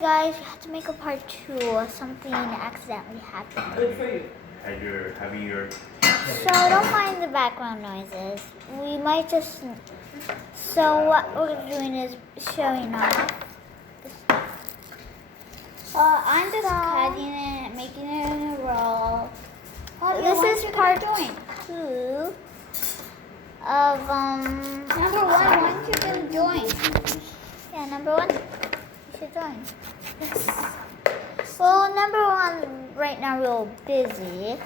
Guys, we had to make a part 2. Something accidentally happened. Having your. So don't mind the background noises. We might just. So what we're doing is showing off. I'm just cutting it, making it in a roll. This is part 2 of Number 1, why don't you just join? Yeah, number 1. You should join. Yes. Well, number 1 right now real busy.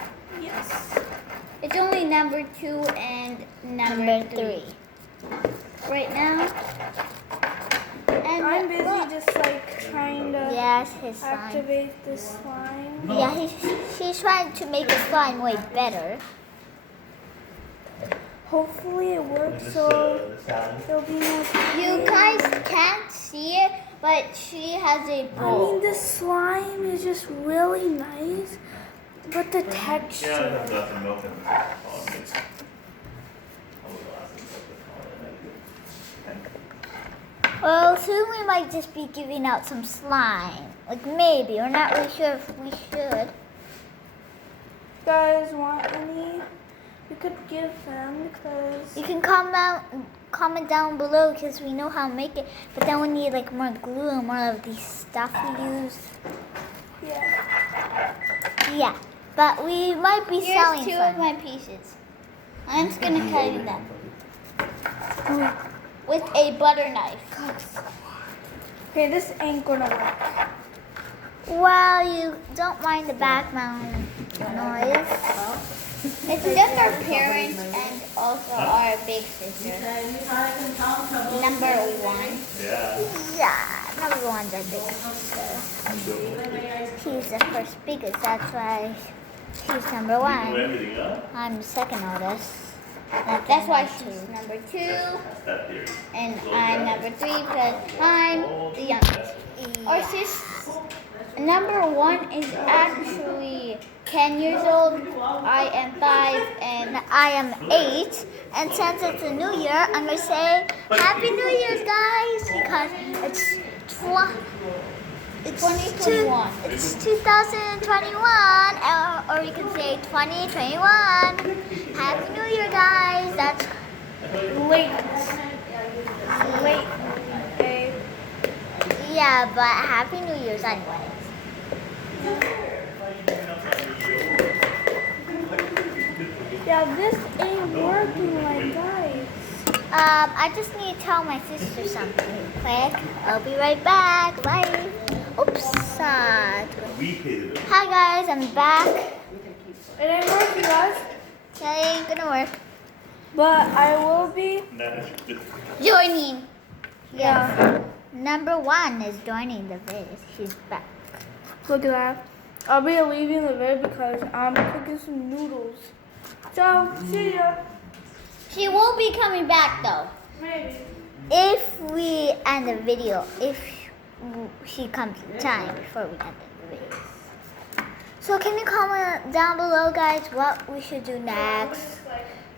Yes. It's only number 2 and number 3. Right now. And I'm busy just like trying to Yes, his slime. activate this slime. Yeah, she's trying to make the slime way better. Hopefully it works so it'll be more you guys can't see it, but she has a I bowl. mean, the slime is just really nice, but the texture. Well, soon we might just be giving out some slime. Like maybe, we're not really sure if we should. Guys want any? We could give them because You can comment down below because we know how to make it. But then we need like more glue and more of these stuff we use. yeah. Yeah, but we might be Here's selling 2 some. of my pieces. I'm just gonna cut them with a butter knife. Okay, this ain't gonna work. Well, you don't mind the background noise. It's just our parents and also our big sister. Number 1. Yeah, number 1's our big sister. She's the first biggest, that's why she's number 1. I'm the second oldest. That's why she's number 2, and I'm number 3 because I'm the youngest. Our number 1 is actually 10 years old. I am 5, and I am 8, and since it's a new year, I'm gonna say Happy New Year's, guys, because it's 2021. It's 2021, or you can say 2021. Happy New Year, guys. That's Late. Late. Okay. yeah, but Happy New Year's anyways. Yeah, this ain't working, like guys. I just need to tell my sister something real quick. I'll be right back. Bye. Oops. Hi guys, I'm back. It ain't working, guys. Yeah, it ain't gonna work. But I will be. Joining. Yes. Number 1 is joining the vid. She's back. Look at that. I'll be leaving the vid because I'm cooking some noodles. So, see ya. She will be coming back though. Maybe. If we end the video, if she comes in time before we end the video. So can you comment down below, guys, what we should do next?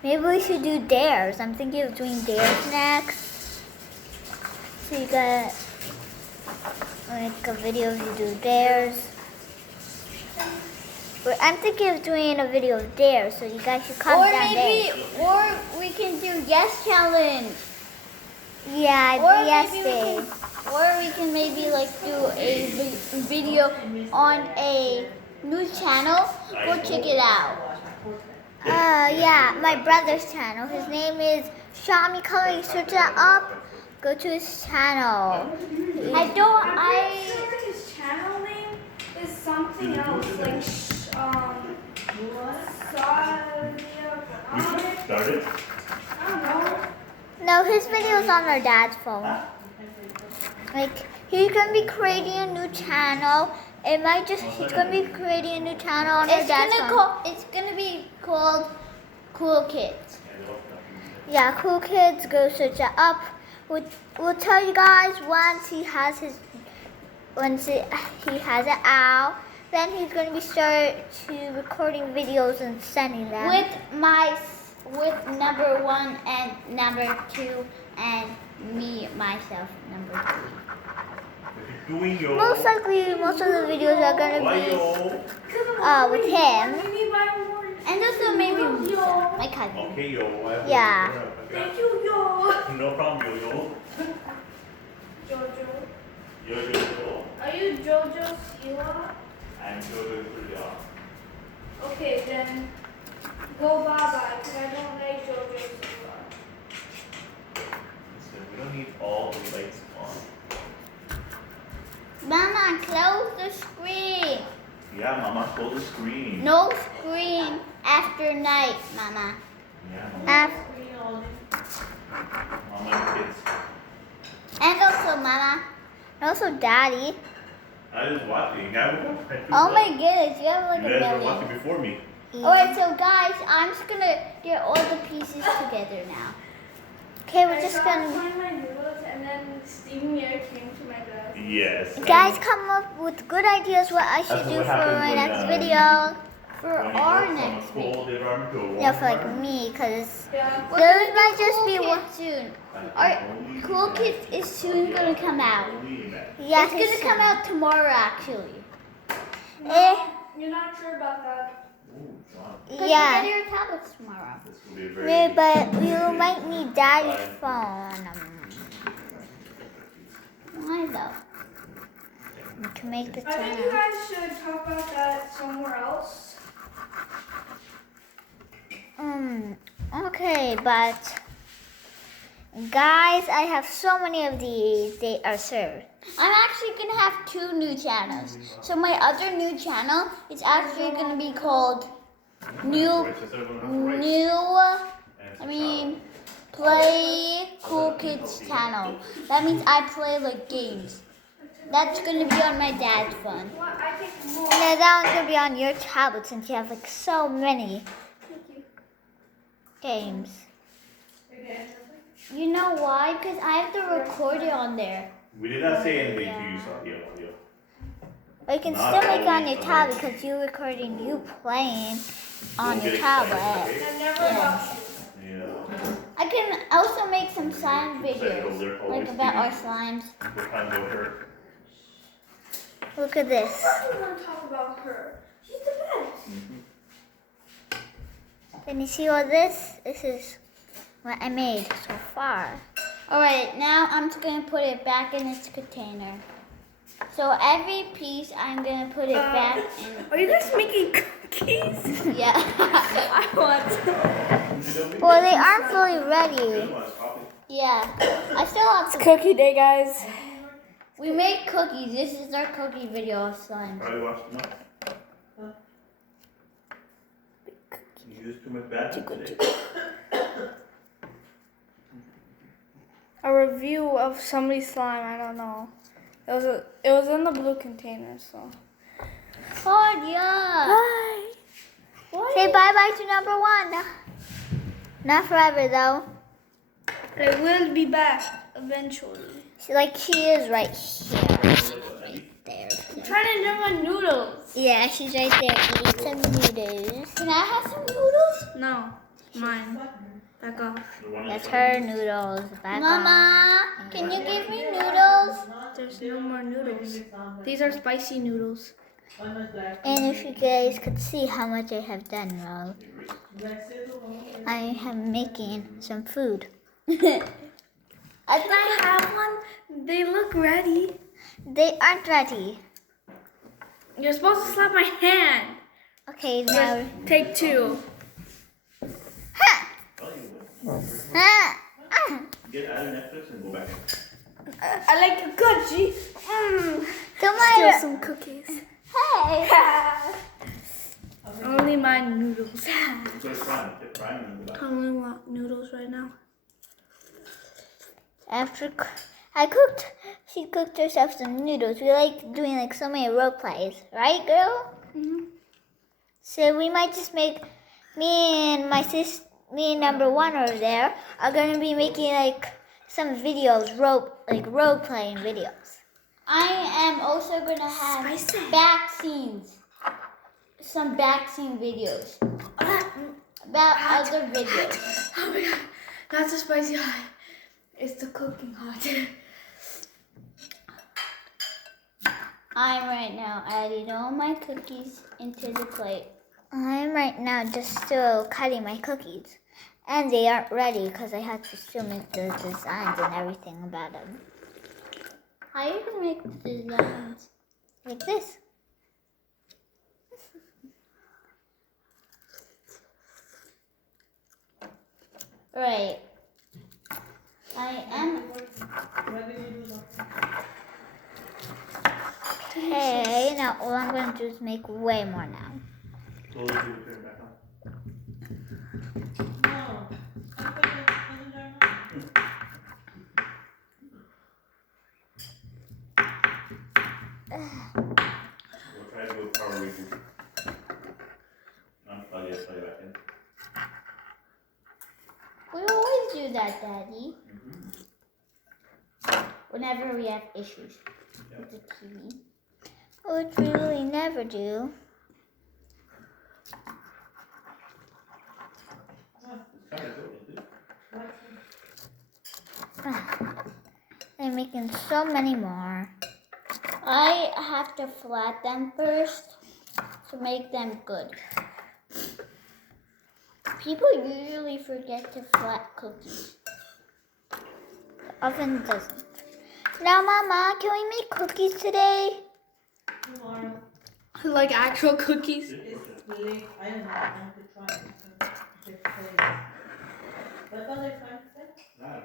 Maybe we should do dares. I'm thinking of doing dares next. So you got like a video if you do dares. But I'm thinking of doing a video of dares, so you guys should comment down there. Or we can do yes challenge. Yeah, Or yes maybe day. Or we can maybe like do a video on a new channel. Go check it out. Yeah, my brother's channel. His name is Shami Color. You search that up. Go to his channel. His channel name is something else, like Started? I don't know. No, his video's on our dad's phone. Like, he's gonna be creating a new channel. He's gonna be creating a new channel on our dad's phone. It's gonna be called Cool Kids. Yeah, Cool Kids. Go search that up. We'll tell you guys once he has it out. Then he's going to be start to recording videos and sending them. With number 1 and number 2 and me myself number 3. doing, yo? Most likely, most of the videos are gonna Why, be yo? with him. And also maybe my cousin. Okay, yo. Yeah. Thank you, yo. No problem, yo, yo. Jojo. Yo, yo, yo. Are you Jojo Siwa? I'm Jojo Julia. Okay, then go bye-bye, because I don't like Jojo Siwa. Listen, we don't need all the lights on. Mama, close the screen. Yeah, Mama, close the screen. No screen after night, Mama. Yeah, Mama. Uh, Mama, kids. And also, Mama. and also, Daddy. I was watching. I was Oh my goodness, you have like You a guys were million. watching before me. Alright, so guys, I'm just gonna get all the pieces together now. Okay, we're I just saw gonna. find my noodles, and then Steven Year came to my desk. Yes. Guys, come up with good ideas what I should That's do what for happens my when, next video. For When you our go from a next video. cold environment to a warm Yeah, for like environment, me, cause Yeah. We're Those gonna do might just Cool be Kids one- soon. I Our can only Cool Kids imagine. is soon gonna come out. Only imagine. yes, It's gonna come out tomorrow, actually. Eh, You're not sure about that. Ooh, John, Because yeah. we get your tablets tomorrow. this will be a very. Yeah, but you might need Daddy's phone. Why though? You can make the I think you channel. guys should talk about that somewhere else. Okay, but guys, I have so many of these. They are served. I'm actually gonna have 2 new channels. So my other new channel is actually gonna be called New Play Cool Kids channel. That means I play like games. That's gonna be on my dad's phone. What? I think more. And then that one's gonna be on your tablet since you have like so many games. You know why? Because I have the recorder on there. We did not say anything to you, Sadia. But you can Not still make it on always your tablet because you're recording you playing on Don't your get tablet. excited, I never watched it. okay? Yeah. I can also make some slime Keep excited videos, over there, like always about our thinking slimes. what kind of her. Look at this. I don't want to talk about her. She's the best. Can you see all this? This is what I made so far. Alright, now I'm just gonna put it back in its container. So every piece I'm gonna put it back in. Are you guys making cookies? Yeah. I want. Well, they aren't fully ready. Yeah. I still have to. Cookie day, guys. We made cookies. This is our cookie video of slime. Probably watched them up. You used too much battery today. A review of somebody's slime. I don't know. It was in the blue container, so. Claudia. Bye. Say bye-bye to number 1. Not forever, though. I will be back eventually. She is right here. Right there. I'm trying to do my noodles. Yeah, she's right there eating some noodles. Can I have some noodles? No, mine. Back off. That's her noodles. Back on. Mama, can you give me noodles? There's no more noodles. These are spicy noodles. And if you guys could see how much I have done, well, I am making some food. I Can I have one? They look ready. They aren't ready. You're supposed to slap my hand. Okay, now. Take 2. Ha! Ha! Ah! Get out of Netflix and go back in. I like a cookie. Mmm. Come Steal on. some cookies. Hey! Only my noodles. Put a prime. Get prime in the I back. only want noodles right now. After I cooked, she cooked herself some noodles. We like doing like so many role plays, right, girl? Mm-hmm. So we might just make me and number 1 over there are gonna be making like some videos, role playing videos. I am also gonna have Spicy. back scenes. Some back scene videos. About other videos. Oh my god, that's a spicy hot. It's the cooking hot. I'm right now adding all my cookies into the plate. I'm right now just still cutting my cookies. And they aren't ready because I have to still make the designs and everything about them. How you can make the designs? Like this. Right. I am. Okay, now all I'm going to do is make way more now. Close it, turn it back on. We'll try to do a power reboot. Unplug it, plug it back in. We always do that, Daddy. Whenever we have issues with the TV. Which we really never do. It's kind of good, isn't it? I'm making so many more. I have to flat them first to make them good. People usually forget to flat cookies. The oven doesn't. Now, Mama, can we make cookies today? Tomorrow. Like actual cookies. It's late. I don't know. I want to try it. It's crazy. What was I trying to say? Nah.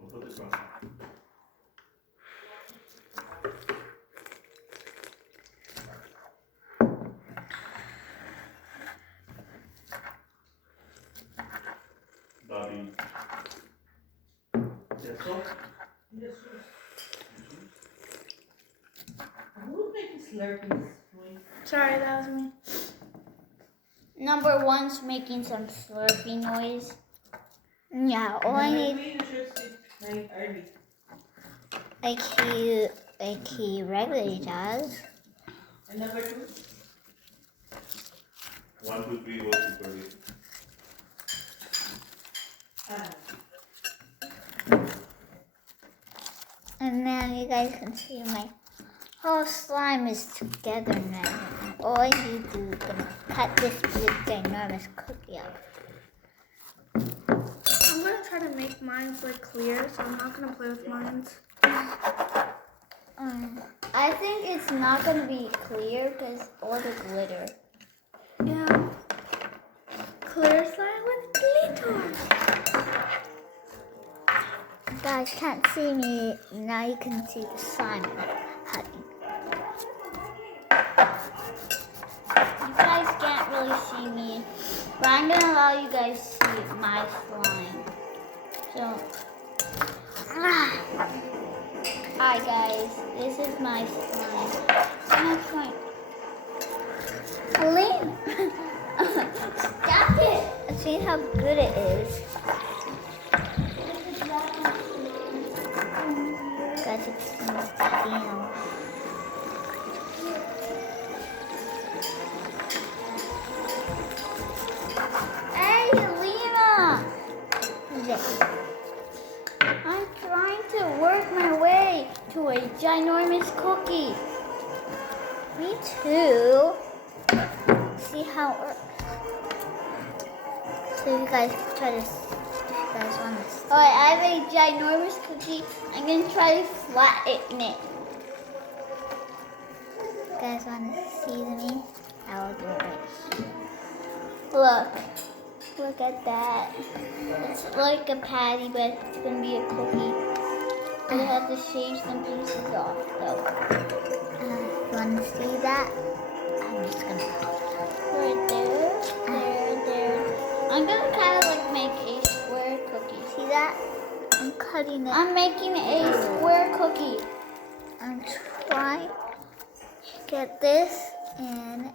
We'll put this one. Bobby. Yes, so? Yes, sir. Who's making slurpees? Sorry, that was me. Number one's making some slurpy noise. Yeah, all I need, You should sit early. like he regularly does. And number 2? 1, 2, 3, go to 30. And now you guys can see my whole slime is together now. All I need to do is gonna cut this big ginormous cookie up. I'm gonna try to make mine like clear, so I'm not gonna play with mine. I think it's not going to be clear because all the glitter. Yeah. Clear slime with glitter. You guys can't see me. Now you can see the slime cutting. You guys can't really see me, but I'm going to allow you guys to see my slime. So, hi guys, this is my slime. I'm trying. Helene, Stop it! see how good it is. Guys, it's down. Hey, Lena! Yes. I'm trying to work my way to a ginormous cookie. Me too. See how it works. So you guys try to, if you guys want this. Alright, I have a ginormous cookie. I'm gonna try to flatten it. You guys want to see me? I will do it right here. Look at that. It's like a patty, but it's gonna be a cookie. I have to shave some pieces off though. You want to see that? I'm just gonna. Right there. I'm gonna kind of like make a square cookie. See that? I'm cutting it. I'm making a square cookie. I'm trying to get this and.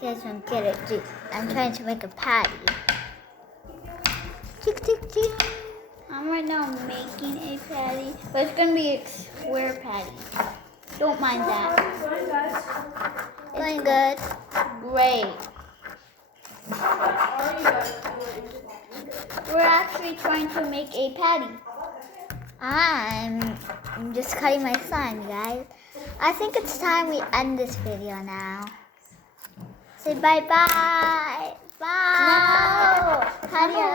You guys won't get it. I'm trying to make a patty. Tick, tick, tick. I'm right now making a patty, but it's gonna be a square patty. Don't mind that. Going good. Great. We're actually trying to make a patty. I'm just cutting my slime, guys. I think it's time we end this video now. Say bye-bye. Bye. No. How do you